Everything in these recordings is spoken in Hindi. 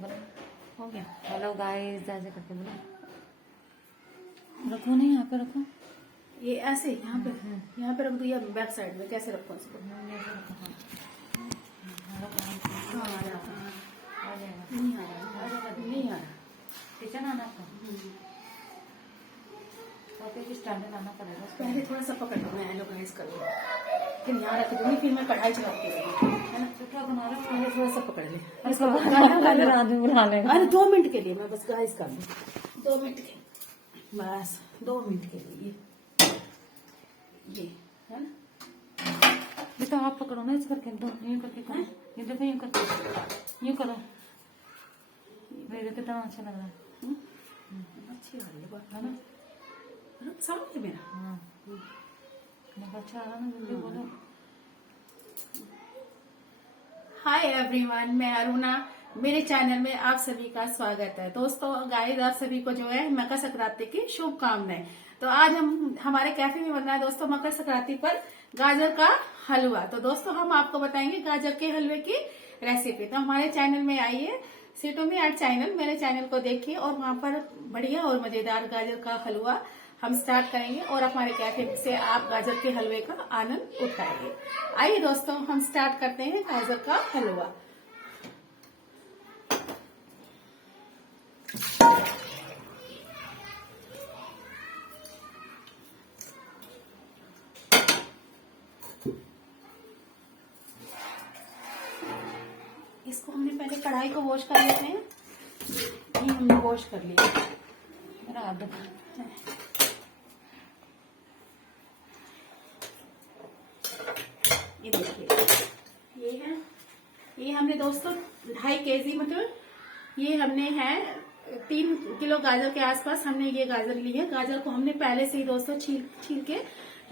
हो गया। हेलो गाइस, ऐसे करके बोलो। रखो नहीं, यहाँ पे रखो। ये ऐसे यहाँ पे रख दो या बैक साइड में कैसे रखो इसको? नहीं आ रहा। किचन आना आपका तो स्टैंडर्ड आना पड़ेगा। पहले थोड़ा सा पकड़ लो, मैं हेलो गाइस कर लूँ, फिर यहाँ रख दूँगी, फिर मैं कढ़ाई चढ़ाती रहूँगी, है ना? तो क्या बना रहे हो? पहले थोड़ा सा पकड़ ले। आदमी बुला लेगा। अरे 2 मिनट के लिए मैं बस गाइस कर लूँ, 2 मिनट के, बस 2 मिनट के लिए ये है ना। ये तो आप पकड़ो ना, इस करके दो, यूं करके करो। ये देखो, यूं करके यूं करो। मेरे कितना अच्छा लग रहा है। अच्छी आ रही है बात, है ना? समझ मेरा। हाँ, अच्छा आ रहा ना, जल्दी बोलो। हाय एवरीवन, मैं अरुणा, मेरे चैनल में आप सभी का स्वागत है। दोस्तों गाइस, आप सभी को जो है मकर संक्रांति की शुभकामनाएं। तो आज हमारे कैफे में बन रहा है दोस्तों मकर संक्रांति पर गाजर का हलवा। तो दोस्तों हम आपको बताएंगे गाजर के हलवे की रेसिपी। तो हमारे चैनल में आइए, सीटो में एड चैनल, मेरे चैनल को देखिए और वहाँ पर बढ़िया और मजेदार गाजर का हलवा हम स्टार्ट करेंगे और हमारे कैफे से आप गाजर के हलवे का आनंद उठाएंगे। आइए दोस्तों, हम स्टार्ट करते हैं गाजर का हलवा। इसको हमने पहले कढ़ाई को वॉश कर लेते हैं। ये हमने वॉश कर लिया। मेरा आदत है। ये देखिए, ये है, ये हमने दोस्तों 2.5 kg मतलब ये हमने है 3 किलो गाजर के आसपास हमने ये गाजर ली है। गाजर को हमने पहले से ही दोस्तों छील के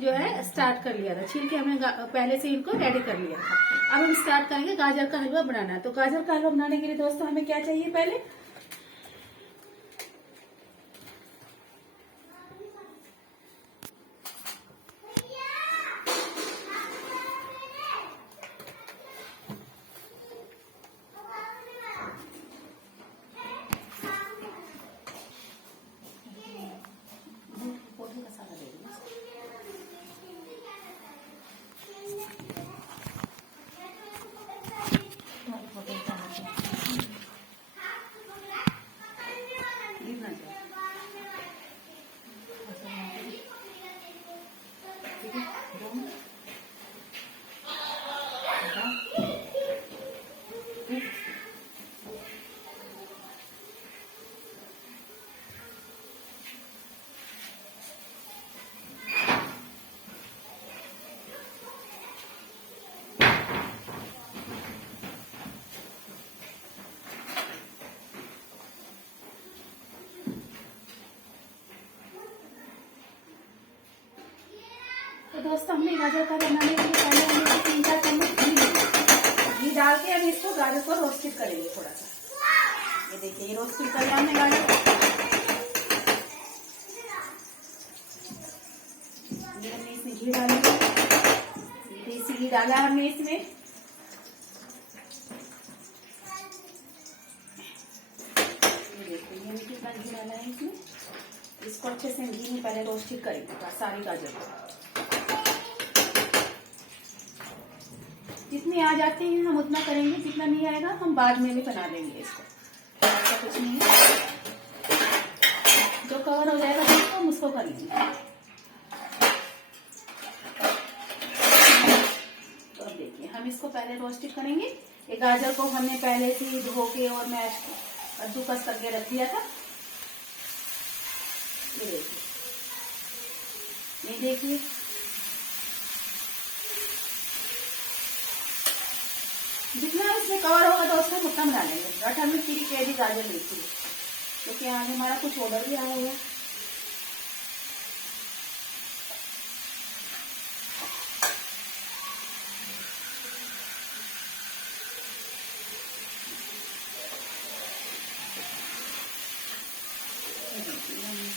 जो है स्टार्ट कर लिया था। छील के हमने पहले से इनको रेडी कर लिया था। अब हम स्टार्ट करेंगे गाजर का हलवा बनाना। तो गाजर का हलवा बनाने के लिए दोस्तों हमें क्या चाहिए? पहले तो दोस्तों हमने गाजर का बनाने के लिए पहले हमने 3-4 चम्मच घी डाल के हम इसको गाजर को रोस्टेड करेंगे थोड़ा सा। ये देखिए, ये रोस्टेड कर लिया हमने गाजर। ये हमने इसमें घी डालेंगे, देसी घी डाला हमने इसमें। ये देखिए, ये कितना घी डाला है इसमें। इसको अच्छे से घी में पहले रोस्टेड करेंगे सारी गाजर को। जितनी आ जाती है हम उतना करेंगे, जितना नहीं आएगा हम बाद में भी बना देंगे इसको, ऐसा कुछ नहीं है। जो कवर हो जाएगा दोस्तों हम उसको कर लेंगे। तो अब देखिए, हम इसको पहले रोस्टेड करेंगे। ये गाजर को हमने पहले से ही धो के और मैश कद्दूकस करके रख दिया था। ये देखिए, ये देखिए, जितना इसमें कवर होगा दोस्तों उतना बना लेंगे। 18 kg गाजर लेती है, क्योंकि आज हमारा कुछ ऑर्डर भी आया हुआ है।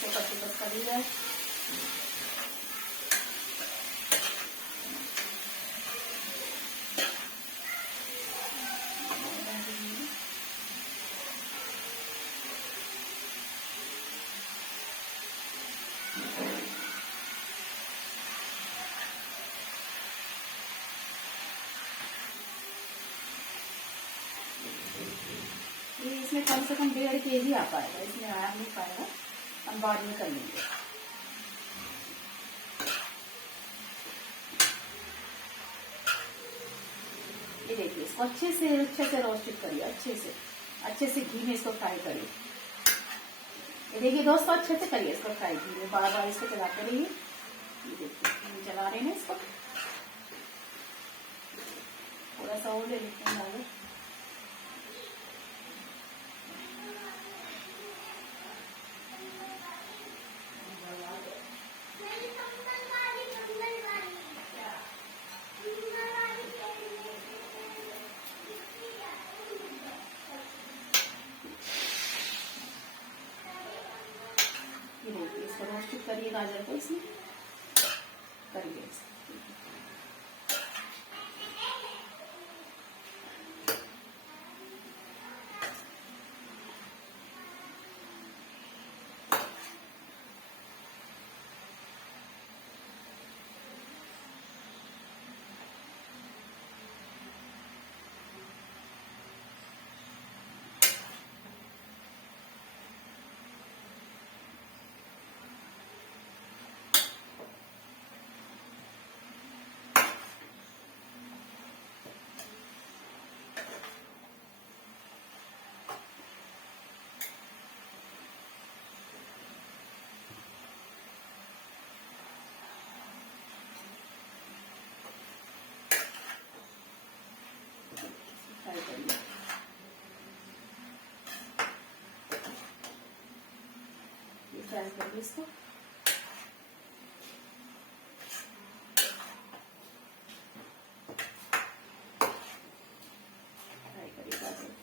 कद्दूकस कर लिया है। इसमें कम से कम 1.5 kg आ पाएगा, इसमें आ नहीं पाएगा, हम बाद में कर लेंगे। ये देखिए, इसको अच्छे से रोस्टेड करिए, अच्छे से घी में इसको फ्राई करिए। ये देखिए दोस्तों, अच्छे से करिए इसको फ्राई, घी में बार बार इसको चलाते रहिए। ये देखिए चला रहे हैं इसको, थोड़ा सा और ले लेते हैं आगे। ये देखिए, इसको रोस्टेड करिए गाजर को, इसमें करिए। फ्राई करिए। ये फ्राई करिए इसको। फ्राई करिए गाजर।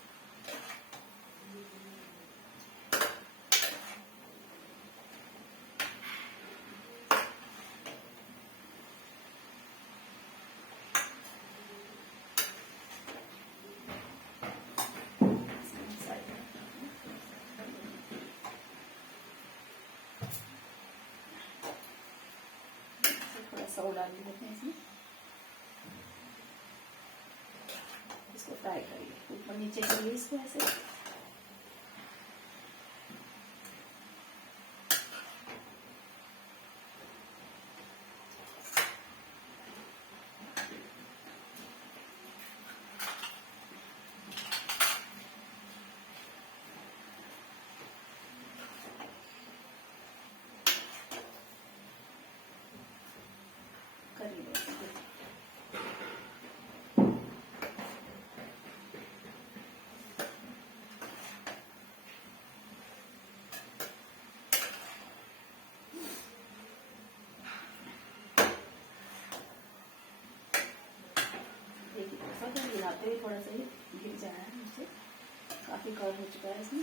थोड़ा सा और डाल देते हैं इसमें, इसको फ्राई करिए, ऊपर नीचे करिए इसको ऐसे। करिए देखिए, थोड़ा सा हिलाते हुए थोड़ा सा ही गिर जाना है नीचे, काफी कवर हो चुका है इसमें।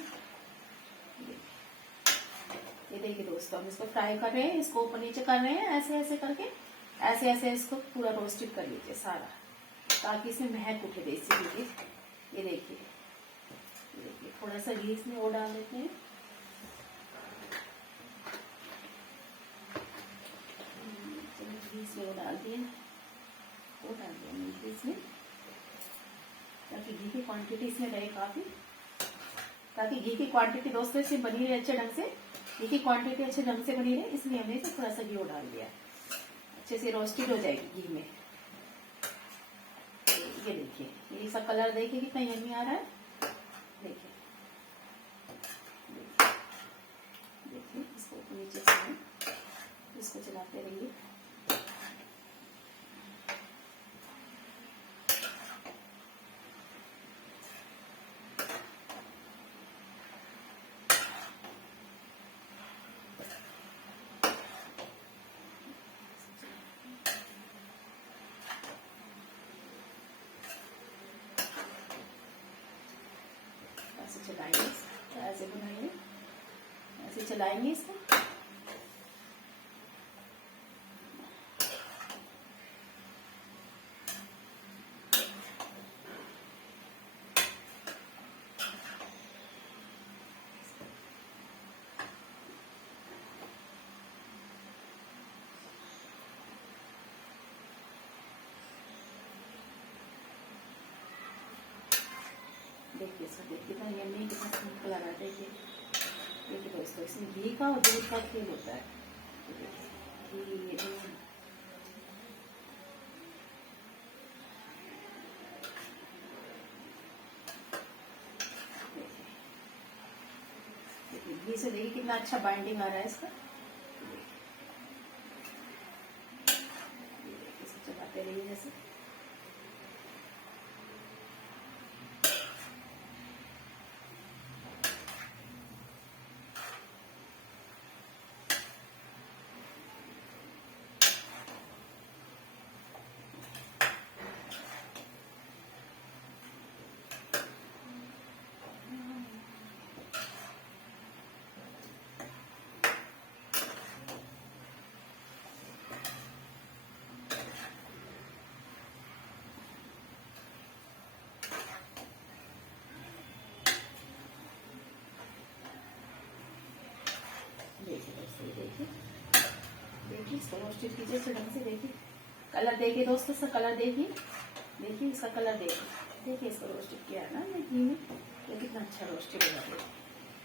ये देखिए दोस्तों, हम इसको फ्राई कर रहे हैं, इसको ऊपर नीचे कर रहे हैं, ऐसे ऐसे करके ऐसे इसको पूरा रोस्टेड कर लीजिए सारा, ताकि इसमें महक उठे देसी घी की। ये देखिए थोड़ा सा घी इसमें और डाल देते हैं। घी इसमें वो डाल दिया इसमें, ताकि घी की क्वांटिटी इसमें रहे काफी, ताकि घी की क्वांटिटी दोस्तों इसमें बनी रहे अच्छे ढंग से, घी की क्वांटिटी अच्छे ढंग से बनी रहे, इसलिए हमने इसे थोड़ा सा घी और डाल दिया, अच्छे से रोस्टेड हो जाएगी घी में। ये देखिए, ये इसका कलर देखिए कितना यम्मी आ रहा है। देखिए इसको नीचे से इसको चलाते रहिए। चलाएंगे, ऐसे बनाएंगे, ऐसे चलाएंगे इसको। देखिए इसका, देखिए कितना यम्मी, कितना स्मूथ कलर है। देखिए देखिए दोस्तों, इसमें घी का और दूध का खेल होता है। तो देखिए घी, दूध, देखिए घी से देखिए कितना अच्छा बाइंडिंग आ रहा है इसका। देखिए इसे चलाते रहिए जैसे। देखिए दोस्तों, देखिए देखिए इसको रोस्टेड कीजिए इस ढंग से। देखिए कलर देखिए दोस्तों, इसका कलर देखिए, देखिए इसका कलर देखिए। देखिए इसको रोस्टेड किया है ना ये घी में, तो कितना अच्छा रोस्टेड हो रहा है।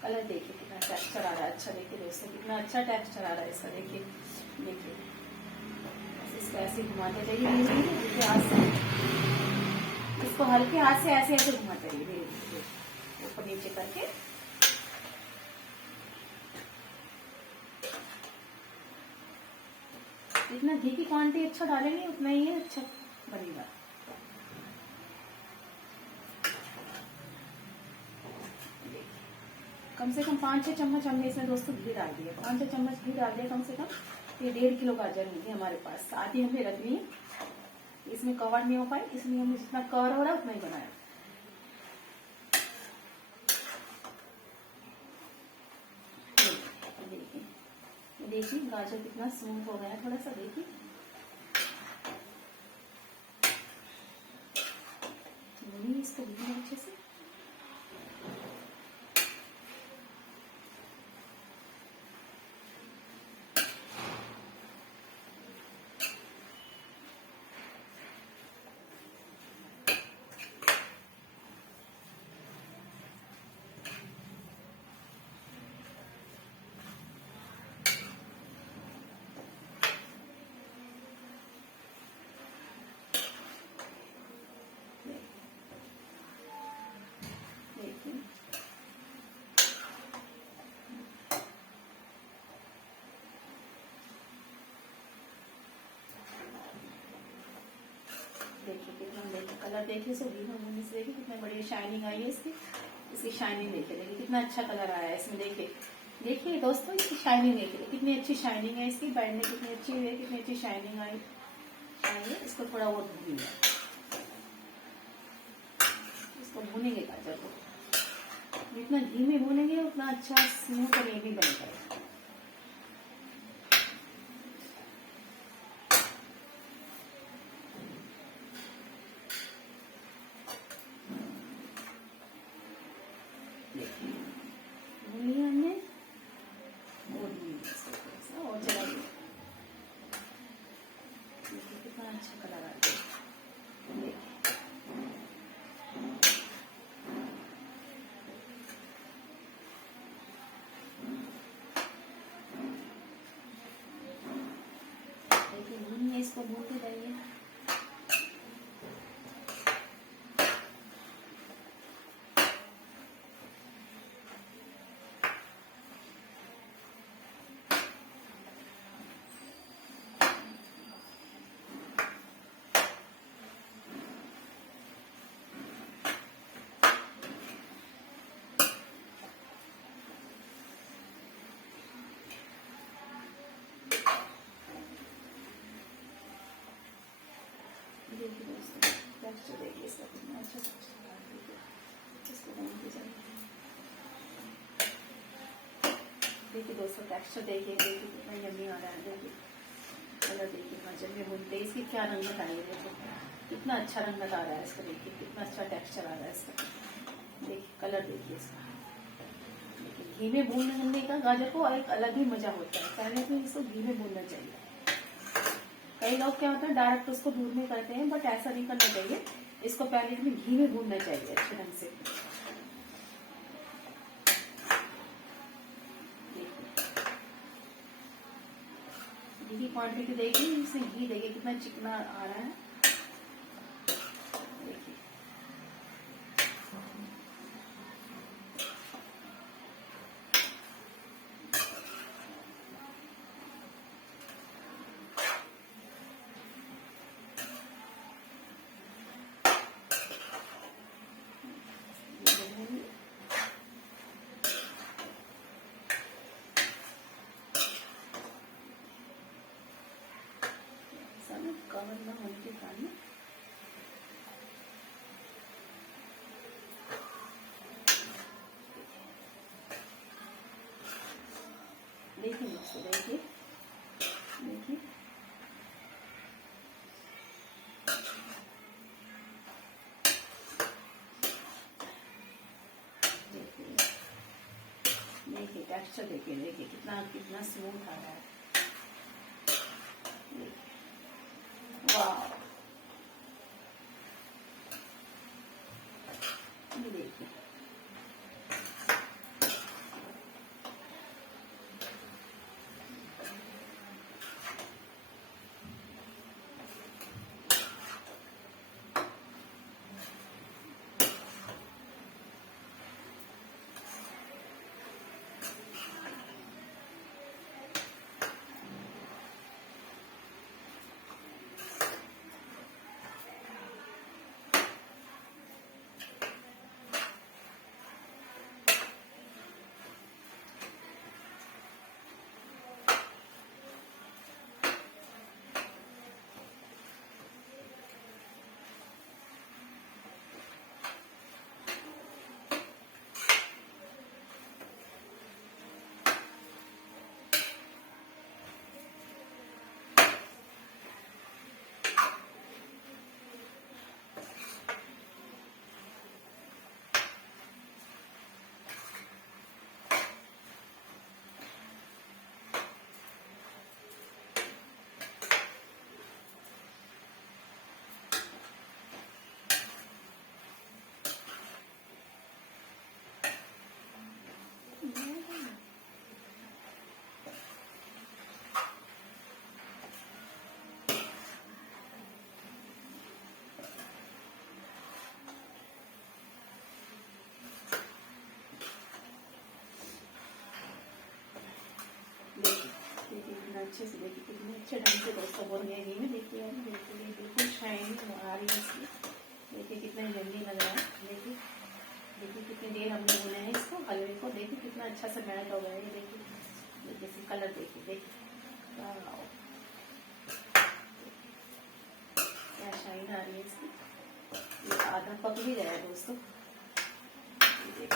कलर देखिए कितना टेक्सचर आ रहा है अच्छा। देखिए दोस्तों कितना अच्छा टेक्सचर आ रहा है इसका। देखिए देखिए इसको ऐसे घुमाते जाइए, देखिए हाथ से, इसको हल्के हाथ से ऐसे ऐसे घुमाते रहिए, ऊपर नीचे करके। जितना घी की क्वांटिटी अच्छा डालेंगे उतना ही अच्छा बनेगा। कम से कम 5-6 चम्मच हमने इसमें दोस्तों घी डाल दिया, 5-6 चम्मच घी डाल दिया कम से कम। ये 1.5 किलो गाजर होगी हमारे पास, आधी हमने रख ली है। इसमें कवर नहीं हो पाई, इसलिए हमने जितना कवर हो रहा है उतना ही बनाया। देखिए गाजर कितना स्मूथ हो गया है थोड़ा सा। देखिए भूनिए इसको, भूनिए अच्छे से। देखिए देखिए कितना, देखिए कलर देखिए इसको घी में भूनने से देखिए कितनी बड़ी शाइनिंग आई है इसकी। इसकी शाइनिंग देखिए, देखिए कितना अच्छा कलर आया है इसमें। देखिए देखिए दोस्तों इसकी शाइनिंग देखिए, कितनी अच्छी शाइनिंग है इसकी। बैठने कितनी अच्छी है, कितनी अच्छी शाइनिंग आई है। इसको थोड़ा और भूनिए, इसको भूनेंगे गाजर को। जितना घी में भूनेंगे उतना अच्छा स्मूथ और ये भी बनेगा। भूनिए हमने और चलाइए। देखिए कितना अच्छा कलर आ गया। देखिए भूनिए इसको, भूनते रहिए। देखिए दोस्तों टेक्सचर देखिए इसका कितना अच्छा इसको भूनते जाइए। देखिए दोस्तों टेक्सचर देखिए, देखिए कितना यम्मी आ रहा है। देखिए कलर देखिए गाजर में भूनते ही इसकी क्या रंगत आई है। देखो कितना अच्छा रंगत आ रहा है इसका। देखिए कितना अच्छा टेक्सचर आ रहा है इसका। देखिए कलर देखिए इसका। देखिए घी में भूनने का गाजर को एक अलग ही मजा होता है। पहले तो इसको घी में भूनना चाहिए। कई लोग क्या होता है डायरेक्ट उसको दूध में करते हैं, बट ऐसा नहीं करना चाहिए। इसको पहले हमें घी में भूनना चाहिए अच्छे ढंग से। घी की क्वांटिटी देखिए, इसमें घी देखिए कितना चिकना आ रहा है। देखिए कवर ना होने के कारण देखिए दोस्तों, देखिए देखिए देखिए टेक्सचर देखिए, देखिए कितना कितना स्मूथ आ रहा है। वाह, ये देखिए कितना अच्छे से, देखिए कितने अच्छे ढंग से दोस्तों बोल गए घी में। देखिए आप बिल्कुल बिल्कुल शाइनिंग आ रही है इसकी। देखिए कितना जल्दी लग रहा है। देखिए देखिए कितनी देर हमने भुना है इसको, हलवे को। देखिए कितना अच्छा से मेल्ट हो गया है। देखिए देखिए कलर देखिए, देखिए क्या शाइन आ रही है इसकी। ये आधा पक भी गया है दोस्तों। देखिए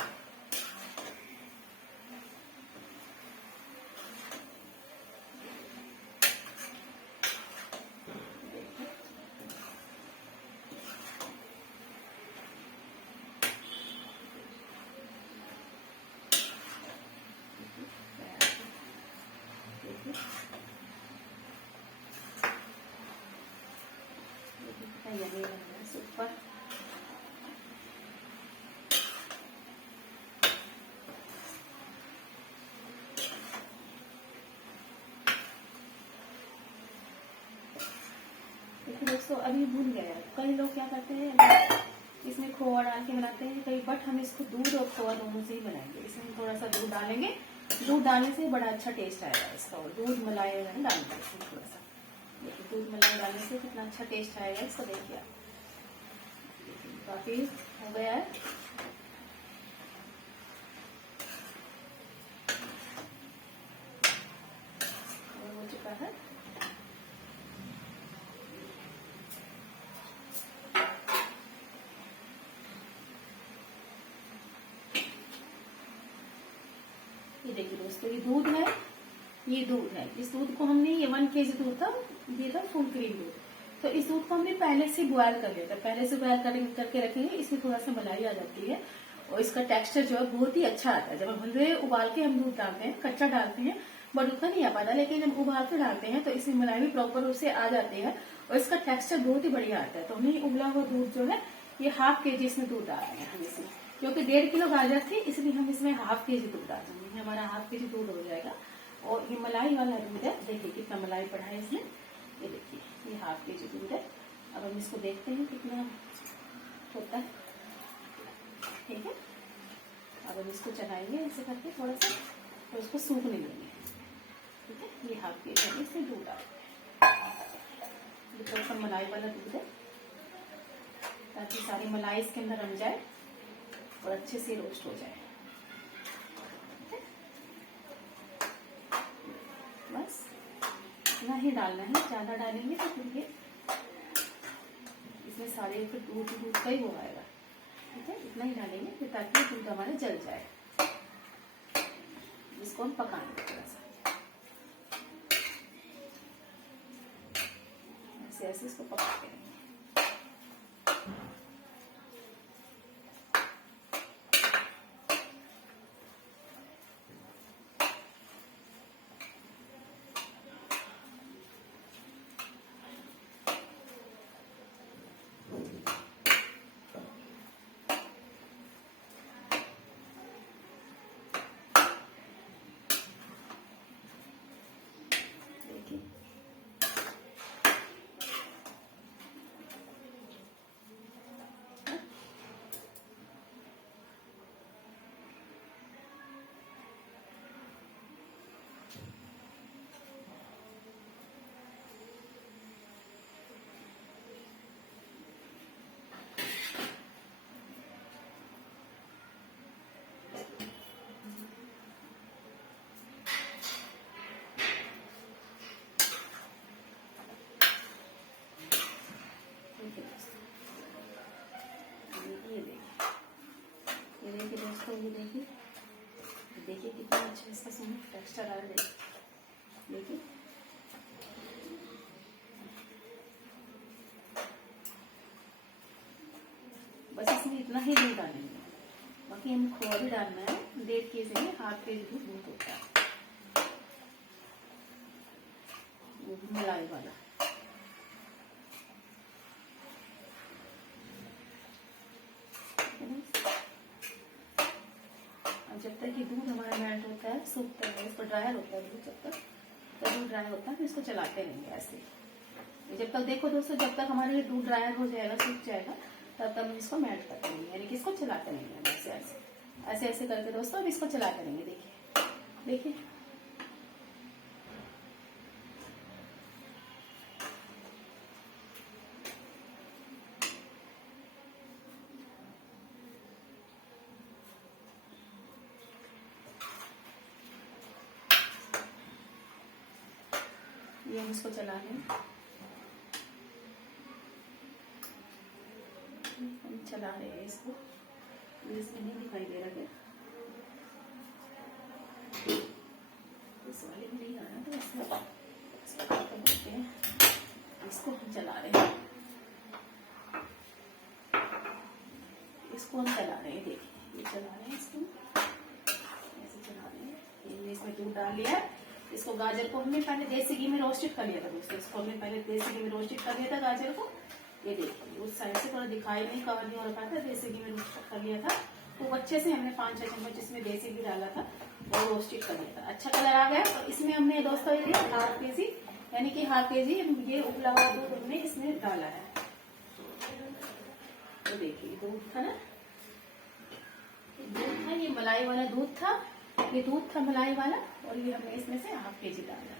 कितना यम्मी लग रहा है सुपर। देखिए दोस्तों अभी भून गया है। कई लोग क्या करते हैं इसमें खोआ डाल के बनाते हैं कई, बट हम इसको दूध और खोआ दोनों से ही बनाएंगे। इसमें थोड़ा सा दूध डालेंगे, दूध डालने से बड़ा अच्छा टेस्ट आएगा इसका। और दूध मलाई डालेंगे इसमें थोड़ा सा। देखिए दूध मलाई डालने से कितना अच्छा टेस्ट आएगा इसको। देखिए आप काफी हो गया है। हो चुका है। ये देखिए दोस्तों ये दूध है, ये दूध है। इस दूध को हमने, ये 1 kg दूध था, ये था फुल क्रीम दूध। तो इस दूध को हमने पहले से बॉयल कर लिया था। पहले से बॉयल करके रखेंगे, इसमें थोड़ा सा मलाई आ जाती है और इसका टेक्सचर जो है बहुत ही अच्छा आता है। जब हम हलवे उबाल के हम दूध डालते हैं, कच्चा डालते हैं बट उतना नहीं आ पाता, लेकिन जब उबाल के डालते हैं तो इसमें मलाई भी प्रॉपर रूप से आ जाती है और इसका टेक्सचर बहुत ही बढ़िया आता है। तो हमने उबला हुआ दूध जो है ये 1/2 kg इसमें दूध डाल रहे हैं हम इसमें, क्योंकि 1.5 किलो गाजर थी इसलिए हम इसमें 1/2 kg दूध डाल देंगे। हमारा 1/2 kg दूध हो जाएगा। और ये मलाई वाला दूध है, देखिए कितना मलाई पड़ा है इसमें। ये देखिए ये ½ kg दूध है। अब हम इसको देखते हैं कितना होता है। ठीक है, अब हम इसको चलाएंगे ऐसे करके थोड़ा सा, तो इसको सूखने देंगे। ठीक है, ये ½ kg इसमें दूध डाल, ये थोड़ा सा मलाई वाला दूध है, ताकि सारी मलाई इसके अंदर रम जाए और अच्छे से रोस्ट हो जाए। बस इतना ही डालना है, ज्यादा डालेंगे तो फिर ये इसमें सारे फिर दूध का ही हो आएगा। ठीक है, इतना ही डालेंगे फिर, ताकि दूध हमारा जल जाए। इसको हम पकाएंगे थोड़ा सा, ऐसे ऐसे इसको पकाते रहेंगे। ये देखिए दोस्तों, ये देखिए कितना अच्छा इसका स्मूथ टेक्सचर आ रहा है। देखिए बस इसमें इतना ही दूध डालेंगे, बाकी हमें खोआ भी डालना है। 1.5 kg में ½ kg दूध होता है, मलाई वाला। जब तक ये दूध हमारा मेल्ट होता है, सूखता है, इसको ड्रायर होता है दूध, जब तक दूध ड्राई होता है तो इसको चलाते रहेंगे ऐसे। जब तक देखो दोस्तों, जब तक हमारा ये दूध ड्रायर हो जाएगा, सूख जाएगा, तब तक हम इसको मेल्ट करते रहेंगे, यानी कि इसको चलाते रहेंगे ऐसे ऐसे ऐसे ऐसे करके दोस्तों। अब इसको चलाते रहेंगे। देखिए देखिए ये हम इसको चला लें, हम चला रहे हैं इसको। इसमें नहीं दिखाई दे रहा है, इस वाले में नहीं आ रहा, तो इसको बोलते हैं। इसको हम चला रहे हैं, इसको हम चला रहे हैं। देखिए ये चला रहे हैं, इसको ऐसे चला रहे हैं। ये इसमें दूध डाल लिया है। इसको गाजर को हमने पहले देसी घी में रोस्टेड कर लिया था दोस्तों, इसको हमने पहले देसी घी में रोस्टेड कर लिया था गाजर को। ये देखिए उस साइड से थोड़ा दिखाई नहीं, कवर नहीं हो रहा था, देसी घी में रोस्टेड कर लिया था। तो अच्छे से हमने 5-6 चम्मच इसमें देसी घी डाला था और रोस्टेड कर लिया था। अच्छा कलर आ गया। तो इसमें हमने दोस्तों ये ½ kg, यानी कि ½ kg ये उबला हुआ दूध हमने इसमें डाला है। तो देखिए दूध था ना, दूध था, ये मलाई वाला दूध था, ये दूध था मलाई वाला, और ये हमने इसमें से ½ kg डाला।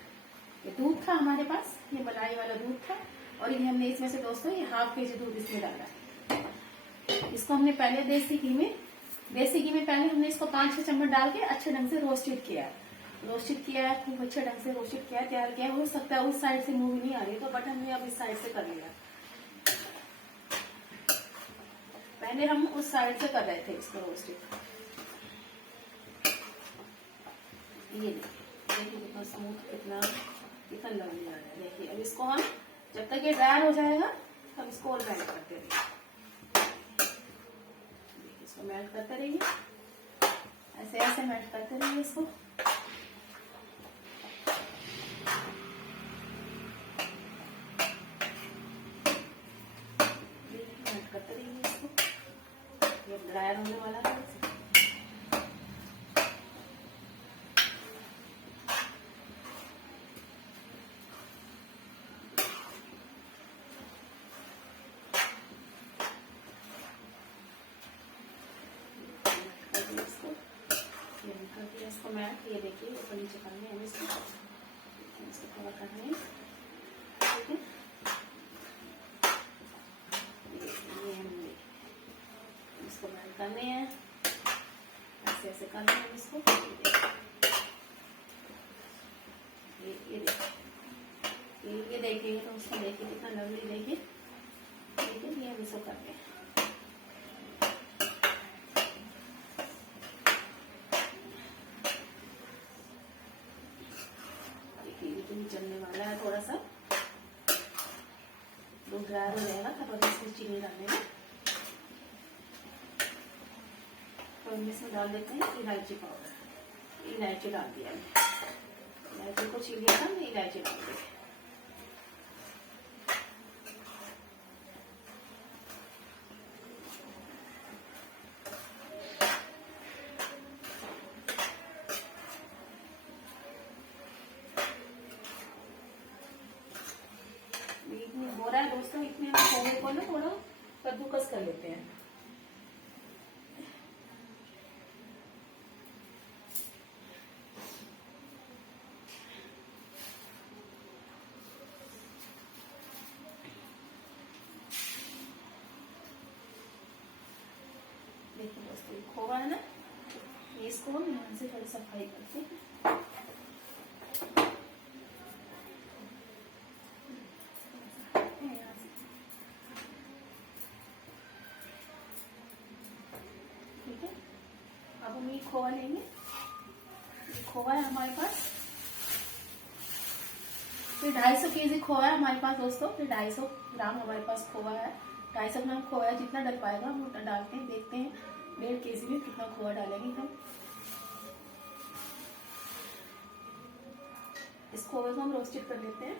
ये दूध था हमारे पास, ये मलाई वाला दूध था, और ये हमने इसमें से दोस्तों ये ½ kg दूध इसमें डाला। इसको हमने पहले देसी घी में पहले हमने इसको 5-6 चम्मच डाल के अच्छे ढंग से रोस्टेड किया है, खूब अच्छे ढंग से रोस्टेड किया, तैयार किया। हो सकता है उस साइड से मूव नहीं आ रही, तो बट हमने अब इस साइड से कर लिया। पहले हम उस साइड से कर रहे थे इसको रोस्टेड। ये देखिए कितना स्मूथ, कितना लंबी आ रहा है। देखिए अब इसको हम, जब तक ये ड्राई हो जाएगा तब इसको और मेल्ट करते रहिए। इसको मेल्ट करते रहिए, ऐसे ऐसे मेल्ट करते रहिए इसको। मेल्ट करते रहिए इसको, ये ड्राई होने वाला है। ये कर दिया इसको मैट। ये देखिए ऊपर नीचे करने हैं इसको कवर करने हैं, ठीक है। ये हमने इसको मैट करने हैं, ऐसे ऐसे करने हैं इसको। ये देखिए तो उसको देखिए कितना लवली, देखिए देखिए ये हम इसको करते हैं। चलने वाला है थोड़ा सा, दूध ड्राई हो जाएगा तब अगर इसमें चीनी डालने में। तो हम इसमें डाल देते हैं इलायची पाउडर। इलायची डाल दिया मैंने, इलायची को छील लिया था, मैं इलायची डाल दी। हो रहा है दोस्तों, इतने हम खोए को ना थोड़ा कद्दूकस कर लेते हैं। देखिए दोस्तों ये खोआ है ना, इसको हम यहाँ से थोड़ी सफाई करते हैं। अब हम ये खोआ लेंगे, खोआ है हमारे पास, फिर 250 kg खोआ है हमारे पास दोस्तों। फिर 250 ग्राम हमारे पास खोआ है, 250 ग्राम खोआ है। जितना डल पाएगा हम उतना डालते हैं, देखते हैं 1.5 kg में कितना खोआ डालेंगे हम। इस खोए को हम रोस्टेड कर लेते हैं।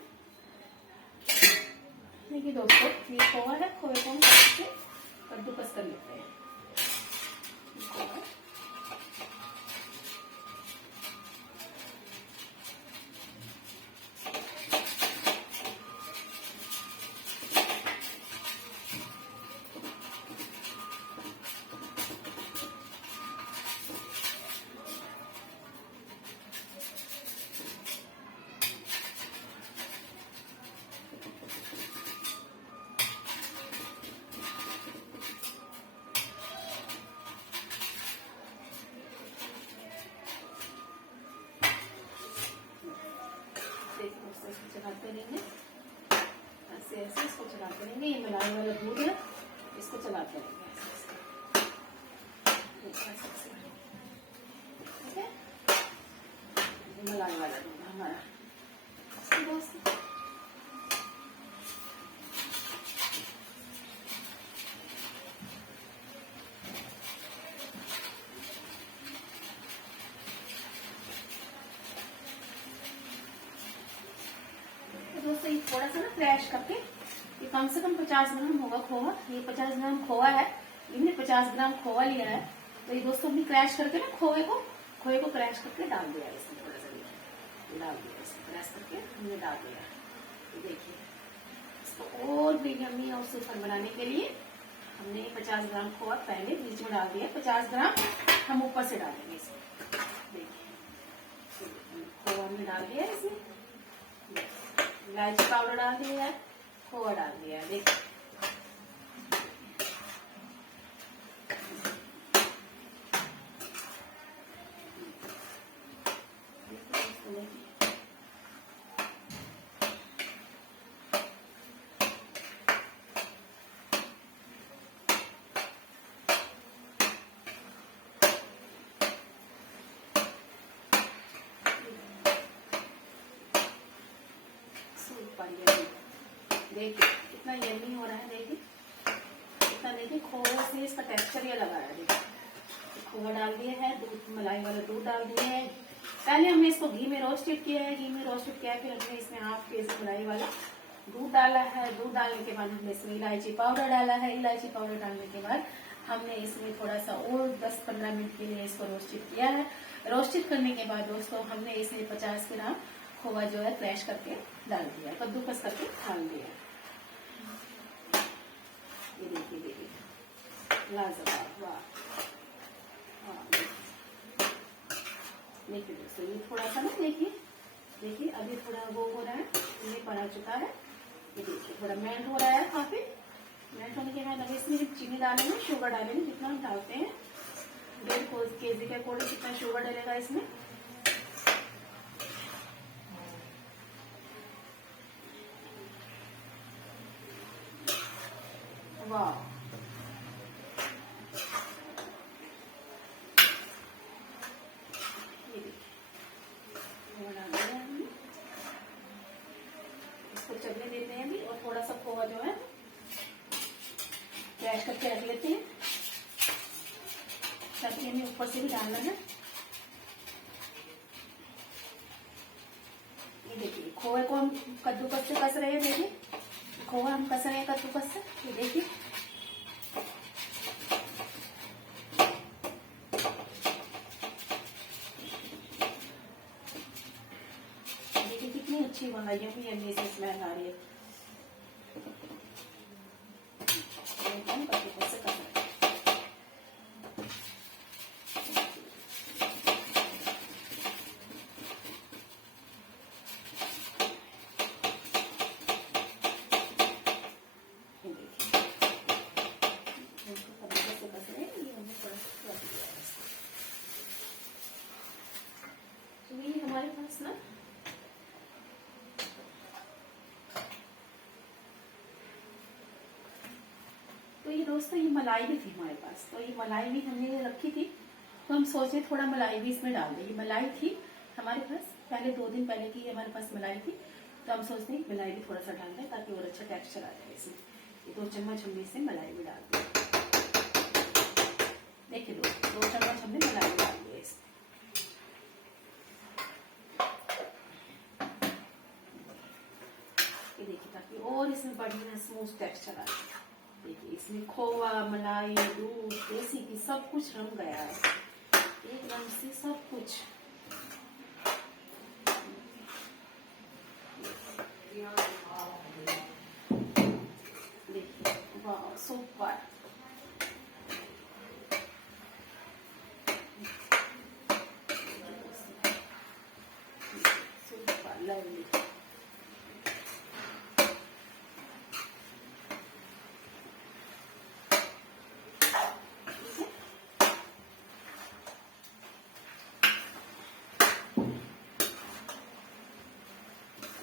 देखिए दोस्तों ये खोआ है, खोए को हम कद्दूकस कर लेते हैं। चलाते रहेंगे, ऐसे ऐसे इसको चलाते रहेंगे। ये मलाई वाला दूध है, इसको चलाते रहेंगे ऐसे, ठीक है। मलाई वाला दूध हमारा दोस्त। दोस्तों ये थोड़ा सा ना क्रैश करके, ये कम से कम 50 ग्राम होगा खोआ। ये 50 ग्राम खोआ है, इन्हें 50 ग्राम खोआ लिया है। तो ये दोस्तों हमने क्रैश करके ना खोए को क्रैश करके डाल दिया इसमें, थोड़ा सा डाल दिया इसमें, क्रैश करके हमने डाल दिया। तो देखिए इसको और भी यम्मी और सुपर बनाने के लिए हमने 50 ग्राम खोआ पहले बीच में डाल दिया, 50 ग्राम हम ऊपर से डालेंगे इसमें। देखिए खोआ हमने डाल दिया इसमें, इलायची पाउडर डाल दिया है, खोआ डाल दिया है। देखिए देखिए कितना यम्मी हो रहा है। देखिए कितना, देखिए खोए से इसका टेक्सचर ये लगा है। देखिए खोआ डाल दिया है, दूध मलाई वाला दूध डाल दिया है। पहले हमने इसको घी में रोस्टेड किया है, घी में रोस्टेड किया है। फिर हमने इसमें 1/2 kg मलाई वाला दूध डाला है। दूध डालने के बाद हमने इसमें इलायची पाउडर डाला है। इलायची पाउडर डालने के बाद हमने इसमें थोड़ा सा और 10-15 मिनट के लिए इसको रोस्टेड किया है। रोस्टेड करने के बाद दोस्तों हमने इसमें 50 ग्राम खोआ जो है क्रैश करके डाल दिया, कद्दूकस करके डाल दिया। ये देखिए लाजवाब, वाह। देखिए दोस्तों ये थोड़ा सा ना देखिए अभी थोड़ा वो हो रहा है, ये पड़ा चुका है। ये देखिए थोड़ा मेल्ट हो रहा है, काफी मेल्ट होने के बाद अभी इसमें चीनी डालेंगे, शुगर डालेंगे, जितना हम डालते हैं 1.5 kg के अकॉर्डिंग कितना शुगर डलेगा इसमें। वाह इसको चलने देते हैं अभी, और थोड़ा सा खोआ जो है क्रैश करके रख लेते हैं, ताकि हमें ऊपर से भी डालना है। ये देखिए खोए को हम कद्दूकस से कस रहे हैं, देखिए खोआ हम कस रहे हैं कद्दूकस से। ये देखिए कितनी अच्छी बनाई है, यम्मी से स्मेल आ रही है। कद्दूकस से कस रहे हैं। तो ये हमारे पास ना तो ये दोस्तों ये मलाई भी थी हमारे पास, तो ये मलाई भी हमने रखी थी, तो हम सोचे थोड़ा मलाई भी इसमें डाल दें। ये मलाई थी हमारे पास पहले 2 दिन पहले की हमारे पास मलाई थी, तो हम सोचते हैं मलाई भी थोड़ा सा डाल दें ताकि और अच्छा टेक्सचर आ जाए इसमें। ये 2 चम्मच हमने इसमें मलाई भी डाल दी। देखिए 2 चम्मच हमने मलाई भी डाल दिया इसमें। ये देखिए ताकि और इसमें बढ़िया स्मूथ टेक्सचर आ जाए। देखिए इसमें खोवा, मलाई, दूध, देसी घी सब कुछ रम गया है एकदम से सब कुछ। देखिए वाह सुपर। Super lovely.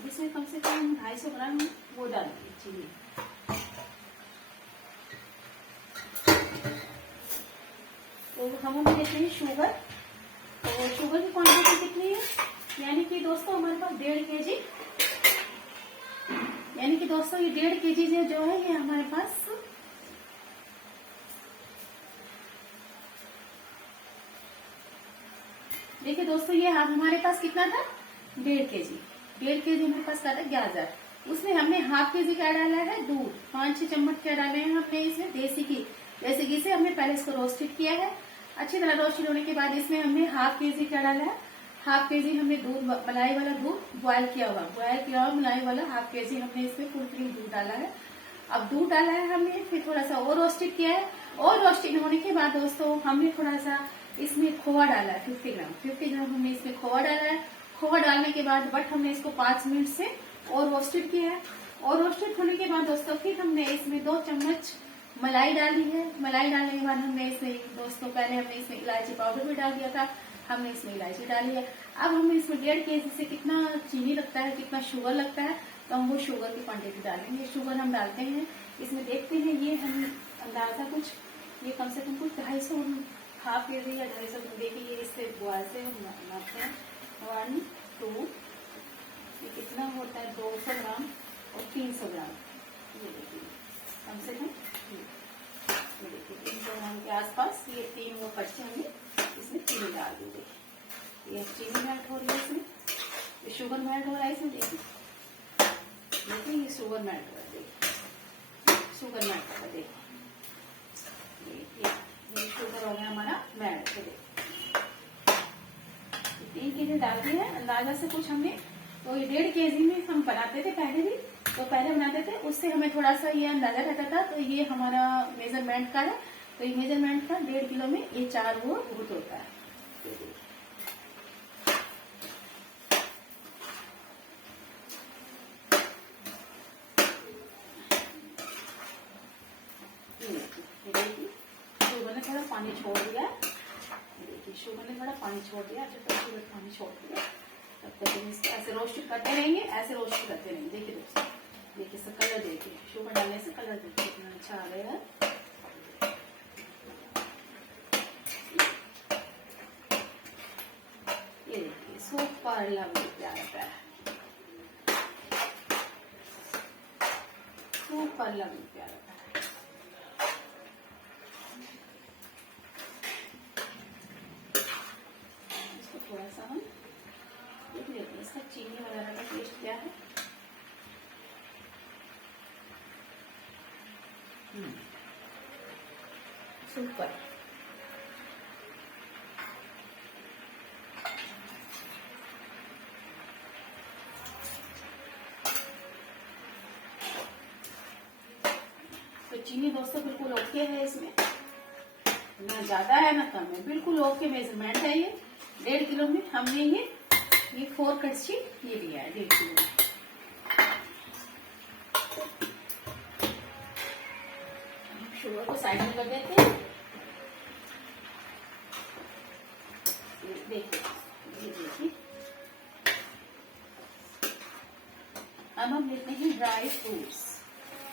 इसमें कम से कम 250 ग्राम वो डालेंगे चीनी। तो हम लेते हैं शुगर। तो शुगर की क्वांटिटी कितनी है, यानी कि दोस्तों हमारे पास 1.5 kg, यानी कि दोस्तों ये 1.5 kg जो है ये हमारे पास देखिए दोस्तों ये हमारे पास कितना था 1.5 kg। 1.5 kg हमारे पास का था गाजर, उसमें हमने ½ kg क्या डाला है दूध, 5-6 चम्मच क्या डाले हैं हमने इसमें देसी घी। देसी घी से हमने पहले इसको रोस्टेड किया है, अच्छी तरह रोस्टेड होने के बाद इसमें हमने ½ kg क्या डाला है, ½ kg हमने दूध मलाई वाला दूध बॉयल किया हुआ मलाई वाला ½ kg हमने इसमें फुल क्रीम दूध डाला है। अब दूध डाला है हमने, फिर थोड़ा सा और रोस्टेड किया है, और रोस्टेड होने के बाद दोस्तों हमने थोड़ा सा इसमें खोआ डाला है 50 ग्राम हमने इसमें खोआ डाला है। खोआ डालने के बाद बट हमने इसको 5 मिनट से और रोस्टेड किया है, और रोस्टेड होने के बाद दोस्तों फिर हमने इसमें 2 चम्मच मलाई डाली है। मलाई डालने के बाद हमने इसमें दोस्तों पहले हमने इसमें इलायची पाउडर भी डाल दिया था, हमने इसमें इलायची डाली है। अब हमें इसमें 1.5 kg से कितना चीनी लगता है, कितना शुगर लगता है, तो हम वो शुगर की क्वांटिटी डालेंगे। शुगर हम डालते हैं इसमें, देखते हैं ये हम अंदाजा कुछ ये कम से कम कुछ 250 ½ kg या 250 देखिए ये इससे बॉयल से हम नापते हैं 1 2 ये कितना होता है 200 ग्राम और 300 ग्राम। ये देखिए कम से कम ये देखिए 300 ग्राम के आसपास ये 3 वो कच्चे हमने इसमें चीनी डाल दी। देखिए ये चीनी मेल्ट हो रही है इसमें, ये शुगर मेल्ट हो रहा है इसमें। देखिए ये शुगर मेल्ट हो रहा है, देखिए शुगर मेल्ट हो रहा है। देखिए ये शुगर हो गया हमारा मेल्ट। 3 kg डाल दिए हैं अंदाजा से कुछ हमने, तो ये 1.5 kg में हम बनाते थे पहले भी, तो पहले बनाते थे उससे हमें थोड़ा सा ये अंदाजा रहता था। तो ये हमारा मेजरमेंट का है, तो ये मेजरमेंट का 1.5 किलो में ये 4 वो दूध होता है। पानी छोड़ दिया है। देखिए शुगर ने थोड़ा पानी छोड़ दिया। जब तक शुगर पानी छोड़ दिया तब तक हम इसको ऐसे रोस्ट करते रहेंगे, ऐसे रोस्ट करते रहेंगे। देखिए दोस्तों, देखिए इसका कलर देखिए, शुगर डालने से कलर देखिए कितना अच्छा आ गया है। ये देखिए सुपर लवली प्यारा प्यारा, सुपर लवली प्यारा प्यारा। इसको थोड़ा सा हम देख लेते हैं इसका चीनी वगैरह का टेस्ट क्या है। सुपर। तो चीनी दोस्तों बिल्कुल ओके है, इसमें ना ज्यादा है ना कम है, बिल्कुल ओके मेजरमेंट है। ये 1.5 किलो में हमने ये 4 कड़छी ये लिया है 1.5 किलो। शुगर को साइड में कर देते हैं। देखिए ये देखिए, अब हम लेते हैं ड्राई फ्रूट्स।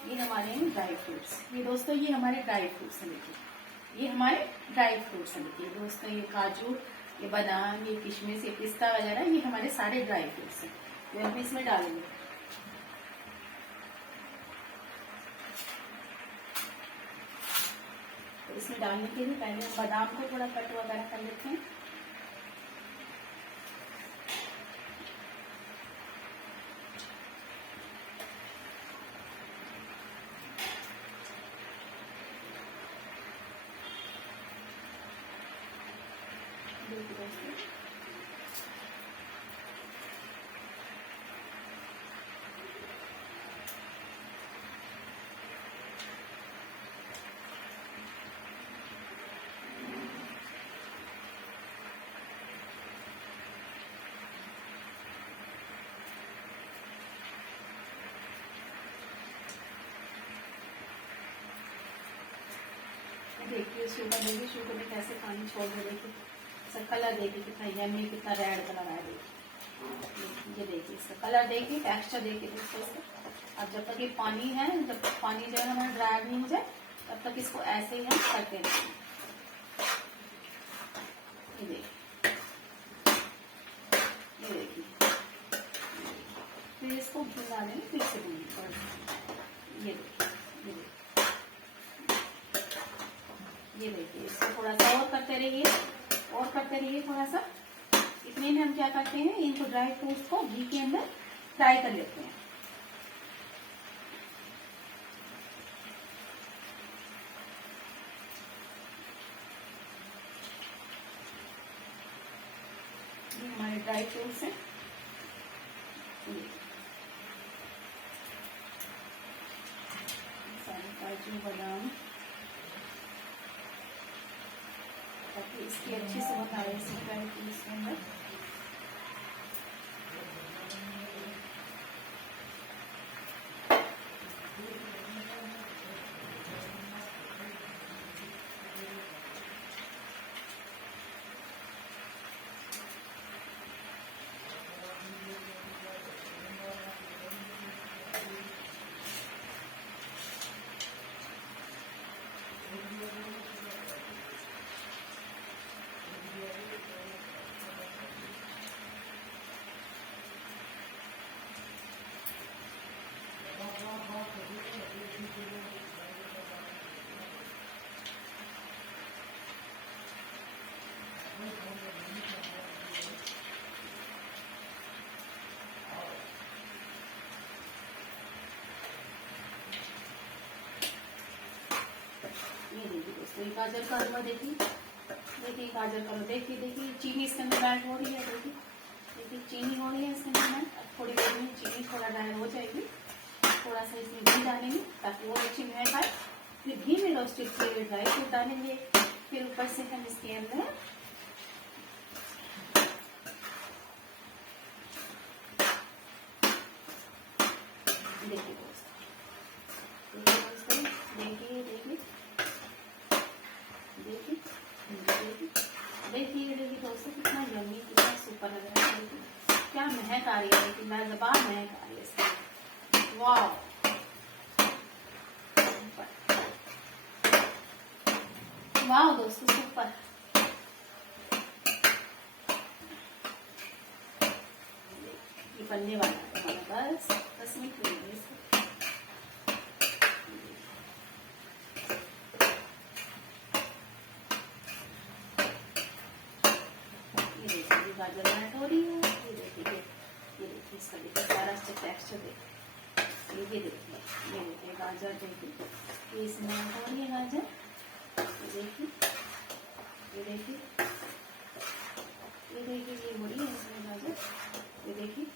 ये हमारे हैं ड्राई फ्रूट्स। ये दोस्तों ये हमारे ड्राई फ्रूट्स हैं। देखिए ये हमारे ड्राई फ्रूट्स हैं। देखिए दोस्तों ये काजू, ये बादाम, ये किशमिश, ये पिस्ता वगैरह, ये हमारे सारे ड्राई फ्रूट्स हैं। तो हम इसमें डालेंगे। तो इसमें डालने के लिए पहले हम बादाम को थोड़ा कट वगैरह कर लेते हैं। देखिए शुगर देखिए, शुगर में कैसे पानी छोड़ रहे। देखिए इसका कलर देखिए कितना यम्मी, कितना रेड कलर आया। देखिए ये देखिए इसका कलर देखिए, टेक्सचर देखिए दोस्तों इसका। अब जब तक ये पानी है, जब तक पानी जो है हमारा ड्राई नहीं हो जाए तब तक इसको ऐसे ही हम करते रहेंगे। ये देखिए, ये देखिए, फिर इसको भुना देंगे, फिर से भूनेंगे। ये देखिए, ये देखिए, ये देखिए इसको थोड़ा सा और करते रहिए, और करते रहिए थोड़ा सा। इतने में हम क्या करते हैं, इनको ड्राई फ्रूट्स को घी के अंदर फ्राई कर लेते हैं। ये हमारे ड्राई फ्रूट्स हैं। सारे काजू बादाम, ताकि इसकी अच्छी समझ आए इसी ड्राई फ्रूट्स के अंदर। देखिए गाजर का हलवा देखिए, देखिए गाजर का हलवा देखिए, देखिए चीनी इसके अंदर ऐड हो रही है। देखिए देखिए चीनी हो रही है इसके अंदर। अब थोड़ी देर में चीनी थोड़ा ड्राई हो जाएगी। थोड़ा सा इसमें घी डालेंगे ताकि वो अच्छी महक आए। फिर घी में रोस्टेड किए हुए ड्राई फ्रूट डालेंगे। फिर ऊपर से हम इसके अंदर देखिए दोस्तों, देखिए देखिए देखिए देखिए देखिए दोस्तों कितना यम्मी, कितना सुपर लग रहा है। देखिए क्या महक आ रही है, लेकिन लाजवाब महक आ रही है इसकी। वाह वाह दोस्तों सुपर। ये बनने वाला है हमारा, बस 10 मिनट लगेंगे इसको। गाजर मैट हो रही है, ये देखिए इसका देखिए सारा टेक्सचर देखिए, ये देखिए गाजर देखिए, ये इसमें हो रही है गाजर, ये देखिए ये हो रही है इसमें गाजर, ये देखिए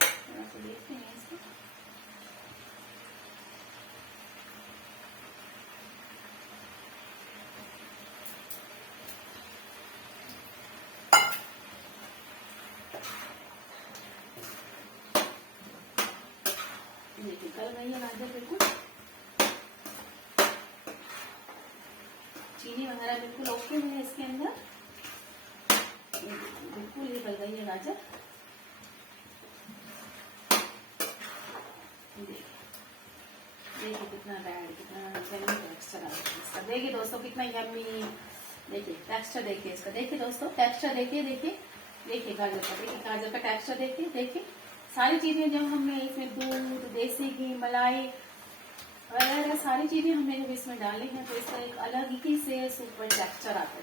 थोड़ा सा देखते हैं इसको। देखिए कर गई है गाजर बिल्कुल, चीनी वगैरह बिल्कुल ओके है इसके अंदर, बिल्कुल ये गल गई है गाजर। देखिए कितना रेड, कितना यम्मी टेक्सचर आ रहा है इसका। देखिए दोस्तों कितना यम्मी, देखिए टेक्सचर देखिए इसका, देखिए दोस्तों टेक्सचर देखिए गाजर का, देखिए गाजर का टेक्सचर देखिए सारी चीजें जब हमने इसमें दूध, देसी घी, मलाई वगैरह सारी चीजें हमने जब इसमें डाली हैं तो इसका एक अलग ही से सुपर टेक्सचर आता है।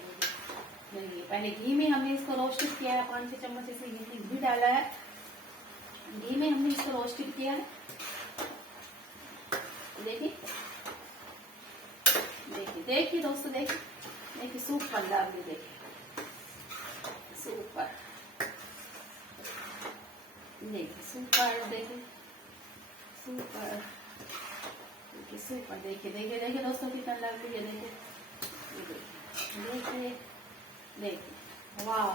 देखिए पहले घी में हमने इसको रोस्टेड किया है, 5-6 चम्मच इसमें घी डाला है, घी में हमने इसको रोस्टेड किया है। देखिए दोस्तों देखिए सुपर लवली, देखिए सुपर, देखिए दोस्तों कितना लवली है। देखिए वाह,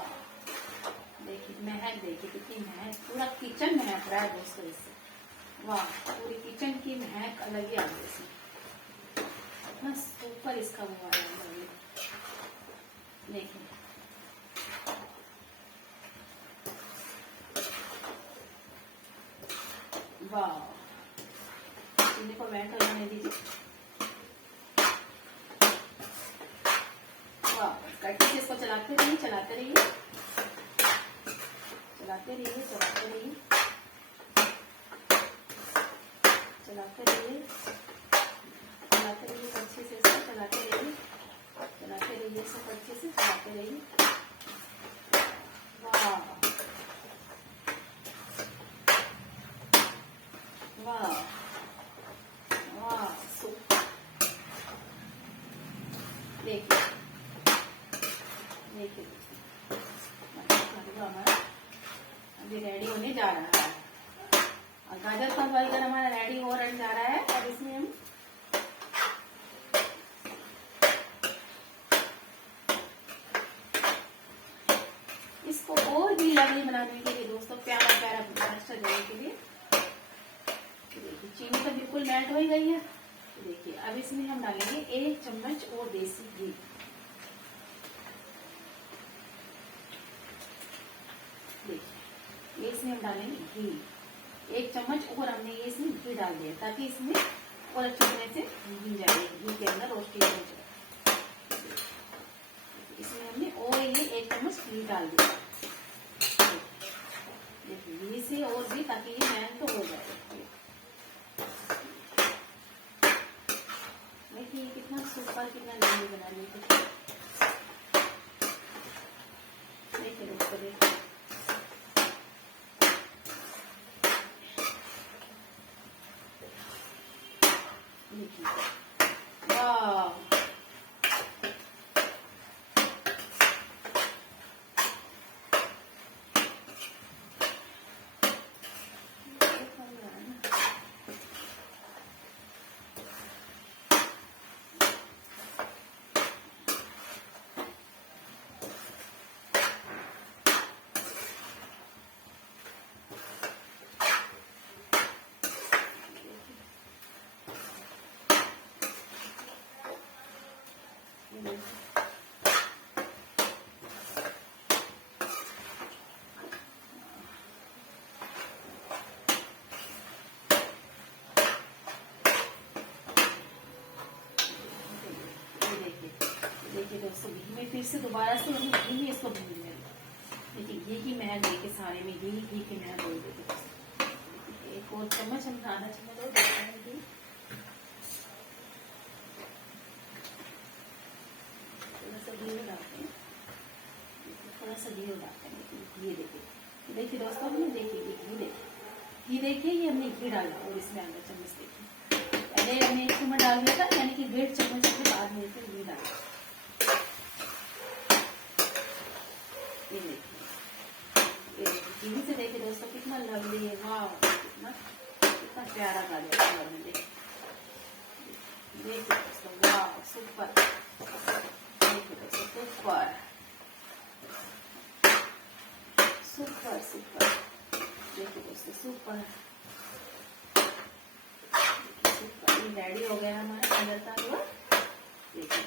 देखिए महक, देखिए कितनी महक, पूरा किचन महक रहा है दोस्तों इससे। वाह पूरी किचन की महक अलग ही आ गई इसमें, इतना सुपर इसका वो आ रहा है। देखिए वाह, चीनी को मेल्ट होने दीजिए। वाह कट से इसको चलाते रहिए चलाते रहिए अच्छे से इसको चलाते रहिए इसको अच्छे से चलाते रहिए। वाह वाह वाह सुपर। देखिए हमारा अभी रेडी होने जा रहा है, और गाजर का बर्गर हमारा रेडी होने जा रहा है। अब इसमें हम इसको और भी लवली बनाने के लिए दोस्तों, प्यारा टेक्सचर देने के लिए, देखिए चीनी तो बिल्कुल मेल्ट हो ही गई है। देखिए अब इसमें हम डालेंगे 1 चम्मच और देसी घी। देखिए इसमें हम डालेंगे घी, 1 चम्मच और हमने ये इसमें घी डाल दिया ताकि इसमें और अच्छी तरह से घी जाए, घी के अंदर रोस्टेड हो जाए। इसमें हमने और ये 1 चम्मच घी डाल दिया, देखिए घी से और भी, ताकि ये मेल्ट तो हो जाए। देखिए कितना सुपर, कितना लंबी बनाने की। देखिए दोस्तों देखिए वाह देखिए दोस्तों, घी में फिर से दोबारा से हम घी में इसको भून लेंगे। देखिए घी की महक देके सारे में घी की महक बोल देते। एक और चम्मच, हम आधा चम्मच और देते हैं घी। थोड़ा सा घी डालते हैं, थोड़ा सा घी डालते हैं। ये देखिए दोस्तों, हमने घी देखिए ये हमने घी डाला और इसमें आधा चम्मच देखिए। पहले हमने 1 चम्मच डाल दिया था, यानी कि 1.5 चम्मच के बाद में फिर घी डाला। ये देखिए घी से देखिए दोस्तों कितना लवली है। वाह, कितना प्यारा गाजर है। देखिए दोस्तों, वाह सुपर। देखिए दोस्तों, सुपर सुपर सुपर। देखिए दोस्तों, सुपर सुपर। ये रेडी हो गया हमारा बदलता हुआ। देखिए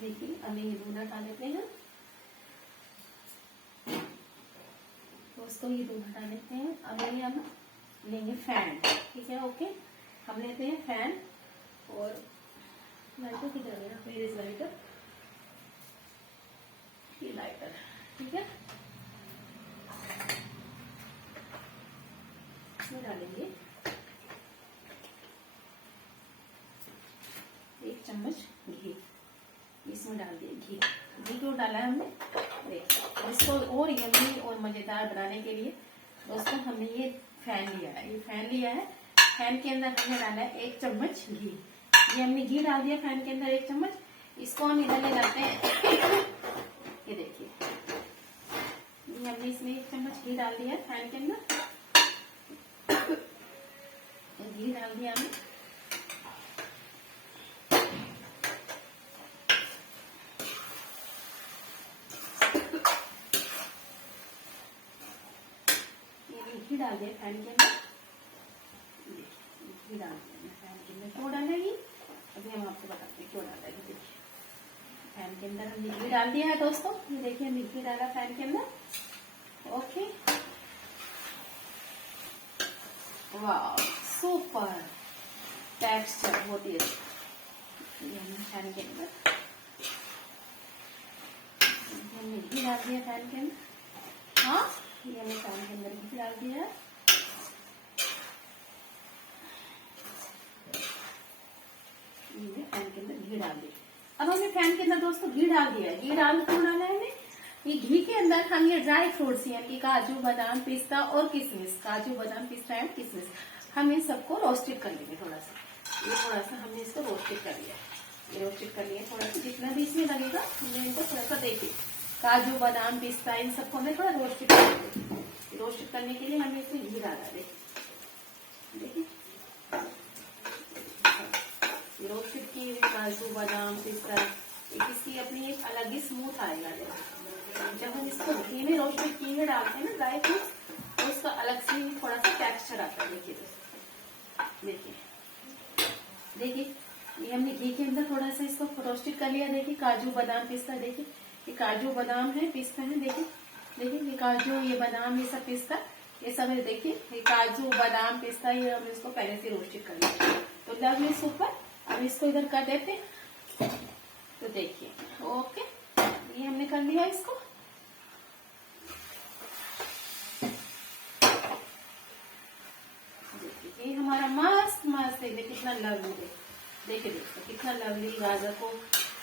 देखिए, अभी ये दूध हटा लेते हैं दोस्तों, ये दूध हटा लेते हैं। अभी हम लेंगे फैन, ठीक है। ओके, हम लेते हैं फैन और लाइटर किधर है? मेरे लाइटर, ये लाइटर, ठीक है। इसमें डालेंगे 1 चम्मच घी। इसमें डाल दिए घी क्यों डाला है हमने? देखिए, इसको और यम्मी और मजेदार बनाने के लिए दोस्तों हमने ये फैन लिया है। फैन के अंदर हमने डाला है 1 चम्मच घी। ये हमने घी डाल दिया फैन के अंदर 1 चम्मच। इसको हम इधर ले जाते हैं। ये देखिए, ये हमने इसमें 1 चम्मच घी डाल दिया है फैन के अंदर। घी डाल दिया हमने। घी डाल दिया फैन के अंदर। घी डाल दिया फैन के अंदर। क्यों डाला ये? अभी हम आपको बताते हैं क्यों डाला है। देखिए, फैन के अंदर हमने घी डाल दिया है दोस्तों। ये देखिए, हमने घी डाला फैन के अंदर। ओके, वाह सुपर टेक्सचर, बहुत ही अच्छा। ये हमने फैन के अंदर हमने घी डाल दिया फैन के अंदर। हाँ, ये हमने फैन के अंदर घी डाल दिया है। फैन के अंदर घी डाल दिया। अब हमने फैन के अंदर दोस्तों घी डाल दिया है। घी डाल क्यों डाला है हमने? ये घी के अंदर हम ये ड्राई फ्रूट्स यानी कि काजू बादाम पिस्ता और किशमिश, काजू बादाम पिस्ता एंड किशमिश, हम इन सबको रोस्टेड कर लेंगे। थोड़ा सा हमने इसको रोस्टेड कर लिया। ये रोस्टेड कर लिया थोड़ा सा, जितना भी इसमें लगेगा हमने इनको थोड़ा सा देखिए, काजू बादाम पिस्ता इन सबको हमें थोड़ा रोस्टेड कर लेंगे। रोस्टेड करने के लिए हमने इसमें घी डाला। देखिए रोस्टेड की काजू बादाम पिस्ता, इसकी अपनी एक अलग ही स्मूथ आएगा। जब हम इसको घी में रोस्टेड की हुए डालते हैं ना ड्राई फ्रूट्स, तो उसका अलग से थोड़ा सा टेक्सचर आता है। देखिए ये हमने घी के अंदर थोड़ा सा इसको रोस्टेड कर लिया। देखिए काजू बादाम पिस्ता, देखिए ये काजू बादाम है, पिस्ता है। देखिए ये काजू, ये बादाम, ये सब पिस्ता, ये सब है। देखिए ये काजू बादाम पिस्ता, ये हमने इसको पहले से रोस्टेड कर लिया। तो लव में सुपर। अब इसको इधर कर देते। तो देखिए ओके, ये हमने कर लिया इसको। देखिए ये हमारा मस्त मस्त है। कितना लवली है, देखिए दोस्तों कितना लवली गाजर को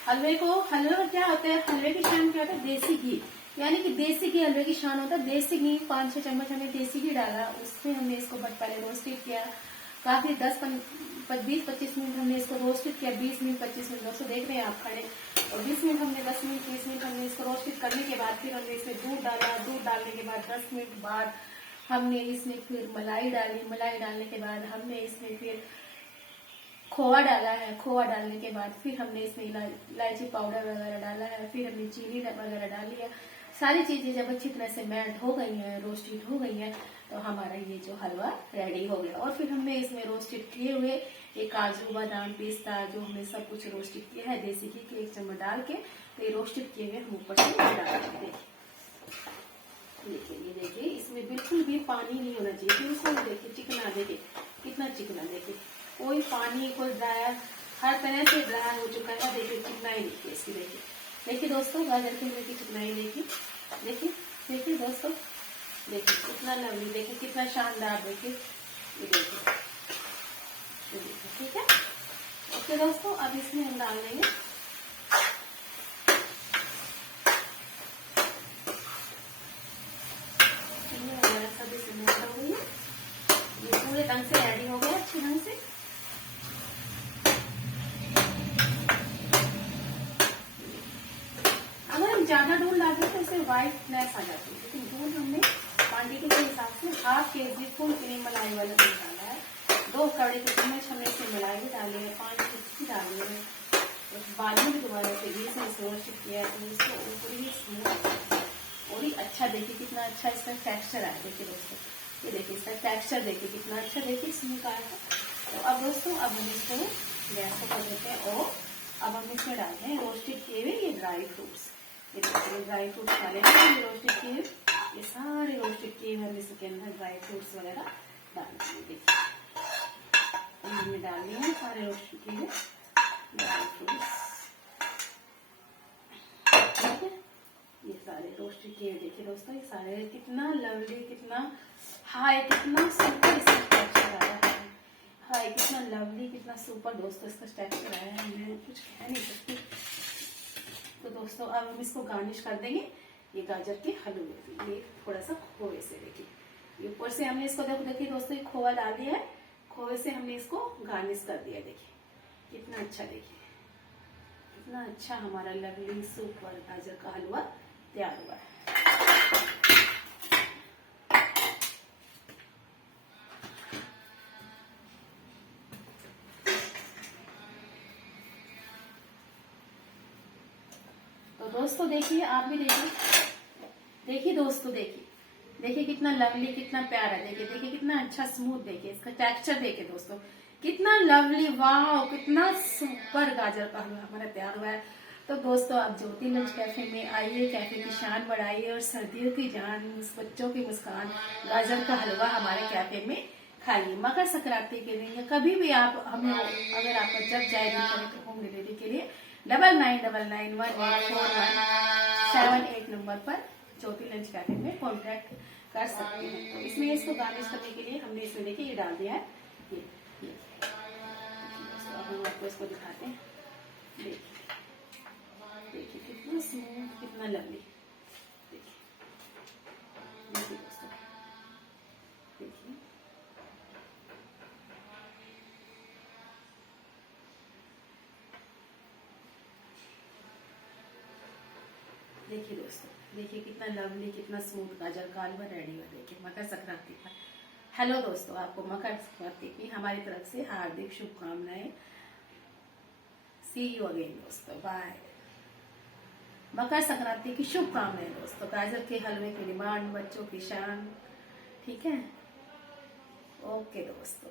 हलवे का क्या होता है, हलवे की शान क्या होता है? देसी घी, यानी कि देसी घी हलवे की शान होता है। देसी घी 5-6 चम्मच हमने देसी घी डाला, उसमें हमने इसको पहले रोस्टेड किया। काफी 20-25 मिनट हमने इसको रोस्टेड किया। 20 मिनट 25 मिनट दोस्तों देख रहे हैं आप खड़े। और 20 मिनट हमने 10 मिनट 20 मिनट हमने इसको रोस्टेड करने के बाद फिर हमने इसमें दूध डाला। दूध डालने के बाद 10 मिनट बाद हमने इसमें फिर मलाई डाली। मलाई डालने के बाद हमने इसमें फिर खोआ डाला है। खोआ डालने के बाद फिर हमने इसमें इलायची पाउडर वगैरह डाला है। फिर हमने चीनी वगैरह डाली है। सारी चीजें जब अच्छी तरह से मेल्ट हो गई है, रोस्टेड हो गई है, तो हमारा ये जो हलवा रेडी हो गया। और फिर हमने इसमें रोस्टेड किए हुए ये काजू बादाम पिस्ता जो हमने सब कुछ रोस्टेड किया है देसी घी के 1 चम्मच डाल के, तो ये रोस्टेड किए हुए हम ऊपर से डाल देंगे। देखिए, ये देखिए, इसमें बिल्कुल भी पानी नहीं होना चाहिए। फिर उसमें देखिए चिकना, देखिए कितना चिकना, देखिए कोई पानी कोई ड्राई, हर तरह से ड्राई हो चुका है। देखिए चिकनाई देखिए इसकी, देखिए देखिए दोस्तों गाजर के हलवे की चिकनाई देखिए, देखिए देखिए दोस्तों, देखिए कितना लवली, देखिए कितना शानदार, देखिए ये देखिए, ठीक है। ओके दोस्तों, अब इसमें हम डाल देंगे वगैरह सब इसमें हो गई है। ये पूरे ढंग से रेडी हो गया अच्छे ढंग से। अगर हम ज्यादा दूध डालते तो इससे व्हाइटनेस आ जाती है, लेकिन दूध हमने क्वांटिटी के हिसाब से ½ kg फुल क्रीम मलाई वाला दूध डाला है। 2 कड़ी के चम्मच हमने इसमें मलाई भी डाली है, 5 कुछ डाली है। तो बाद में भी दोबारा से घी से रोस्ट किया है, तो इसको ऊपर ही स्मूथ और ही अच्छा, देखिए कितना अच्छा इसका टेक्सचर आया। देखिए दोस्तों, ये देखिए इसका टेक्सचर देखिए कितना अच्छा, देखिए स्मूथ आया है। तो अब दोस्तों, अब हम इसको गैस को कर देते हैं और अब हम इसमें डालते हैं रोस्टेड किए हुए ये ड्राई फ्रूट्स। ये देखिए ड्राई फ्रूट्स डाले हैं रोस्टेड किए, ये सारे रोस्टेड किए हुए हम इसके अंदर ड्राई फ्रूट्स वगैरह डाल देंगे। देखिए हमने डाल दिए हैं सारे रोस्टेड किए हुए ड्राई फ्रूट्स, ठीक है। ये सारे रोस्टेड किए, देखिए दोस्तों ये सारे कितना लवली, कितना हाई, कितना सुपर इसका टेक्सचर आया है। हाई कितना लवली, कितना सुपर दोस्तों इसका टेक्सचर आया है, मैं कुछ कह नहीं सकती। तो दोस्तों अब हम इसको गार्निश कर देंगे ये गाजर के हलवे, ये थोड़ा सा खोए से, देखिए ऊपर से हमने इसको देखिए दोस्तों ये खोआ डाल दिया है, खोए से हमने इसको गार्निश कर दिया। देखिए कितना अच्छा, देखिए कितना अच्छा हमारा लवली सुपर गाजर का हलवा तैयार हुआ है। तो दोस्तों देखिए, आप भी देखिए, देखिए दोस्तों, देखिए कितना लवली, कितना प्यारा, देखिए कितना अच्छा स्मूथ, देखिए इसका टेक्सचर देखिए दोस्तों कितना लवली, वाह कितना सुपर गाजर का हलवा हमारा तैयार हुआ है। तो दोस्तों आप ज्योति लंच कैफे में आइए, कैफे की शान बढ़ाइए और सर्दियों की जान, बच्चों की मुस्कान गाजर का हलवा हमारे कैफे में खाइए। मकर संक्रांति के लिए कभी भी आप हमें, अगर आपको जब जाए तो होम डिलीवरी के लिए 9999184178 नंबर पर ज्योति लंच कैफे में कॉन्टेक्ट कर सकते हैं। तो इसमें इसको गार्निश करने के लिए हमने इसमें देखिए ये डाल दिया है, ये अब हम आपको इसको दिखाते हैं। देखिए कितना स्मूथ, कितना लवली, देखिए दोस्तों, देखिए देखिए दोस्तों, देखिए कितना लवली, कितना स्मूथ गाजर का हलवा रेडी हुआ। देखिए मकर संक्रांति पर, हेलो दोस्तों, आपको मकर संक्रांति की हमारी तरफ से हार्दिक शुभकामनाएं। सी यू अगेन दोस्तों, बाय। मकर संक्रांति की शुभकामनाएं दोस्तों। गाजर के हलवे की डिमांड, बच्चों की शान, ठीक है। ओके दोस्तों,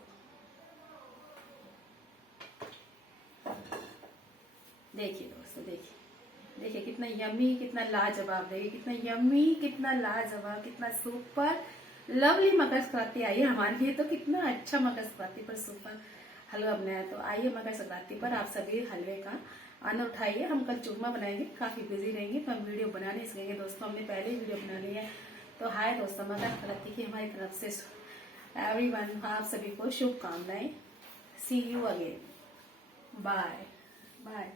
देखिए दोस्तों, देखिए कितना यम्मी, कितना लाजवाब, देखिए कितना यम्मी, कितना लाजवाब, कितना सुपर लवली मकर संक्रांति आई है हमारे लिए। तो कितना अच्छा मकर संक्रांति पर सुपर हलवा बनाया। तो आइए मकर संक्रांति पर आप सभी हलवे का आनंद उठाइए। हम कल चूरमा बनाएंगे, काफी बिजी रहेंगे तो हम वीडियो बना नहीं सकेंगे दोस्तों, हमने पहले ही वीडियो बना ली है। तो हाय दोस्तों, मकर संक्रांति की हमारी तरफ से एवरीवन, आप सभी को शुभकामनाएं। सी यू अगेन, बाय बाय।